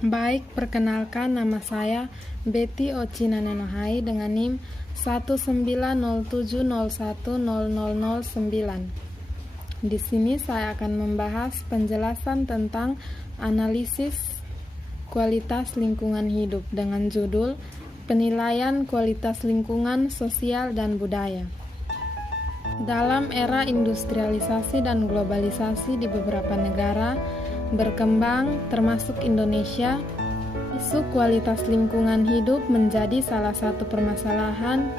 Baik, perkenalkan nama saya Betty Ochina Nenohai dengan NIM 19070100009. Di sini saya akan membahas penjelasan tentang analisis kualitas lingkungan hidup dengan judul Penilaian Kualitas Lingkungan Sosial dan Budaya. Dalam era industrialisasi dan globalisasi di beberapa negara berkembang, termasuk Indonesia, isu kualitas lingkungan hidup menjadi salah satu permasalahan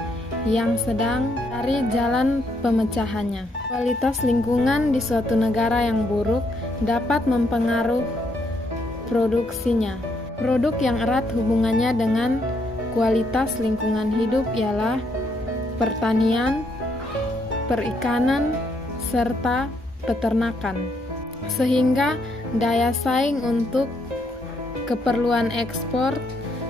yang sedang cari jalan pemecahannya. Kualitas lingkungan di suatu negara yang buruk dapat mempengaruhi produksinya. Produk yang erat hubungannya dengan kualitas lingkungan hidup ialah pertanian, perikanan, serta peternakan, sehingga daya saing untuk keperluan ekspor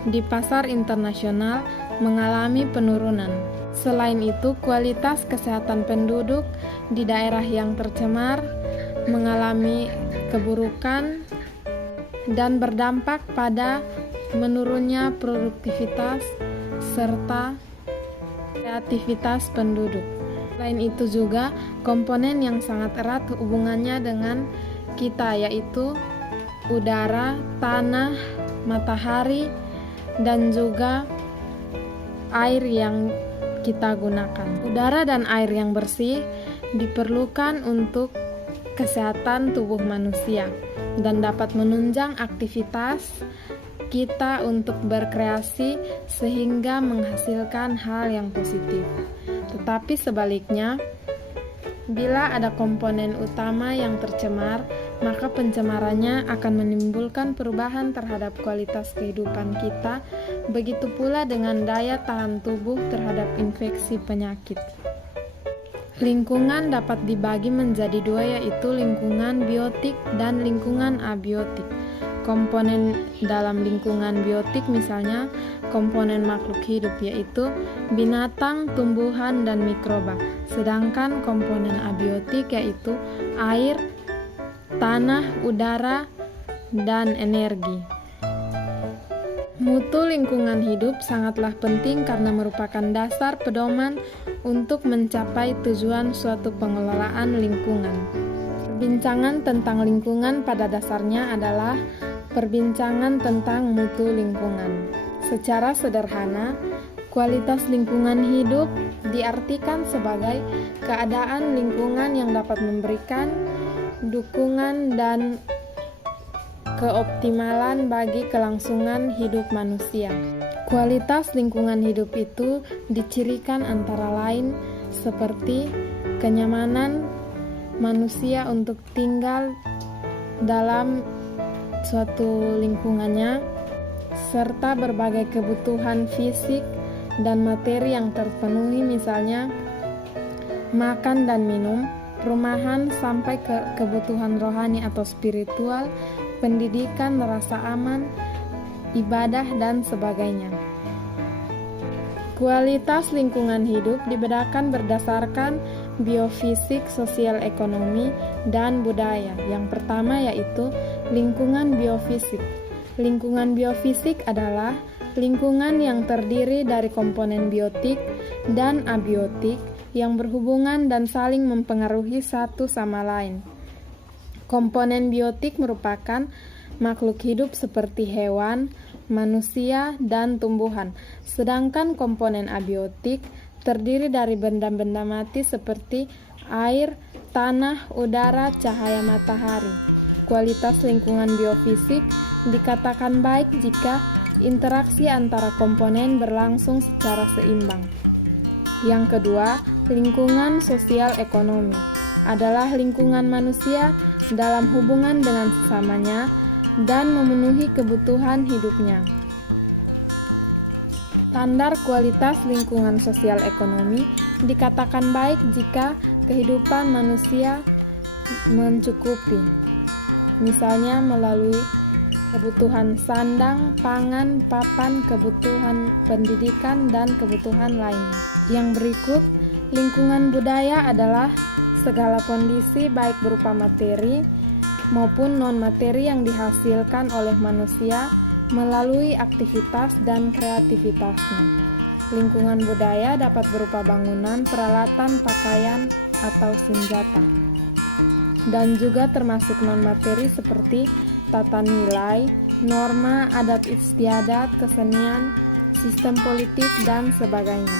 di pasar internasional mengalami penurunan. Selain itu, kualitas kesehatan penduduk di daerah yang tercemar mengalami keburukan dan berdampak pada menurunnya produktivitas serta kreativitas penduduk. Selain itu juga komponen yang sangat erat hubungannya dengan kita, yaitu udara, tanah, matahari, dan juga air yang kita gunakan. Udara dan air yang bersih diperlukan untuk kesehatan tubuh manusia dan dapat menunjang aktivitas kita untuk berkreasi sehingga menghasilkan hal yang positif. Tetapi sebaliknya, bila ada komponen utama yang tercemar, maka pencemarannya akan menimbulkan perubahan terhadap kualitas kehidupan kita, begitu pula dengan daya tahan tubuh terhadap infeksi penyakit. Lingkungan dapat dibagi menjadi dua, yaitu lingkungan biotik dan lingkungan abiotik. Komponen dalam lingkungan biotik misalnya komponen makhluk hidup, yaitu binatang, tumbuhan, dan mikroba. Sedangkan komponen abiotik yaitu air, tanah, udara, dan energi. Mutu lingkungan hidup sangatlah penting karena merupakan dasar pedoman untuk mencapai tujuan suatu pengelolaan lingkungan. Perbincangan tentang lingkungan pada dasarnya adalah perbincangan tentang mutu lingkungan. Secara sederhana, kualitas lingkungan hidup diartikan sebagai keadaan lingkungan yang dapat memberikan dukungan dan keoptimalan bagi kelangsungan hidup manusia. Kualitas lingkungan hidup itu dicirikan antara lain seperti kenyamanan manusia untuk tinggal dalam suatu lingkungannya, serta berbagai kebutuhan fisik dan materi yang terpenuhi, misalnya makan dan minum, perumahan, sampai ke kebutuhan rohani atau spiritual, pendidikan, rasa aman, ibadah, dan sebagainya. Kualitas lingkungan hidup dibedakan berdasarkan biofisik, sosial ekonomi, dan budaya. Yang pertama yaitu lingkungan biofisik. Lingkungan biofisik adalah lingkungan yang terdiri dari komponen biotik dan abiotik yang berhubungan dan saling mempengaruhi satu sama lain. Komponen biotik merupakan makhluk hidup seperti hewan, manusia, dan tumbuhan. Sedangkan komponen abiotik terdiri dari benda-benda mati seperti air, tanah, udara, cahaya matahari. Kualitas lingkungan biofisik dikatakan baik jika interaksi antara komponen berlangsung secara seimbang. Yang kedua, lingkungan sosial ekonomi adalah lingkungan manusia dalam hubungan dengan sesamanya dan memenuhi kebutuhan hidupnya. Standar kualitas lingkungan sosial ekonomi dikatakan baik jika kehidupan manusia mencukupi, misalnya melalui kebutuhan sandang, pangan, papan, kebutuhan pendidikan, dan kebutuhan lainnya. Yang berikut, lingkungan budaya adalah segala kondisi baik berupa materi, maupun non-materi yang dihasilkan oleh manusia melalui aktivitas dan kreativitasnya. Lingkungan budaya dapat berupa bangunan, peralatan, pakaian, atau senjata. Dan juga termasuk non-materi seperti tata nilai, norma, adat istiadat, kesenian, sistem politik, dan sebagainya.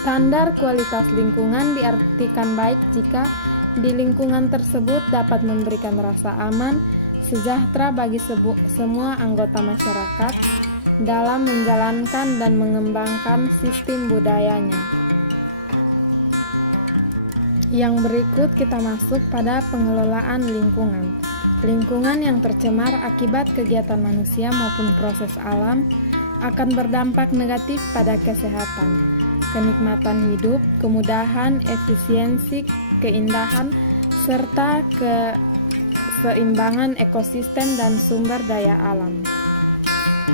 Standar kualitas lingkungan diartikan baik jika di lingkungan tersebut dapat memberikan rasa aman, sejahtera bagi semua anggota masyarakat dalam menjalankan dan mengembangkan sistem budayanya. Yang berikut kita masuk pada pengelolaan lingkungan. Lingkungan yang tercemar akibat kegiatan manusia maupun proses alam akan berdampak negatif pada kesehatan, kenikmatan hidup, kemudahan, efisiensi, keindahan, serta keseimbangan ekosistem dan sumber daya alam.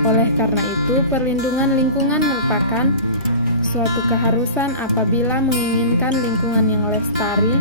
Oleh karena itu, perlindungan lingkungan merupakan suatu keharusan apabila menginginkan lingkungan yang lestari,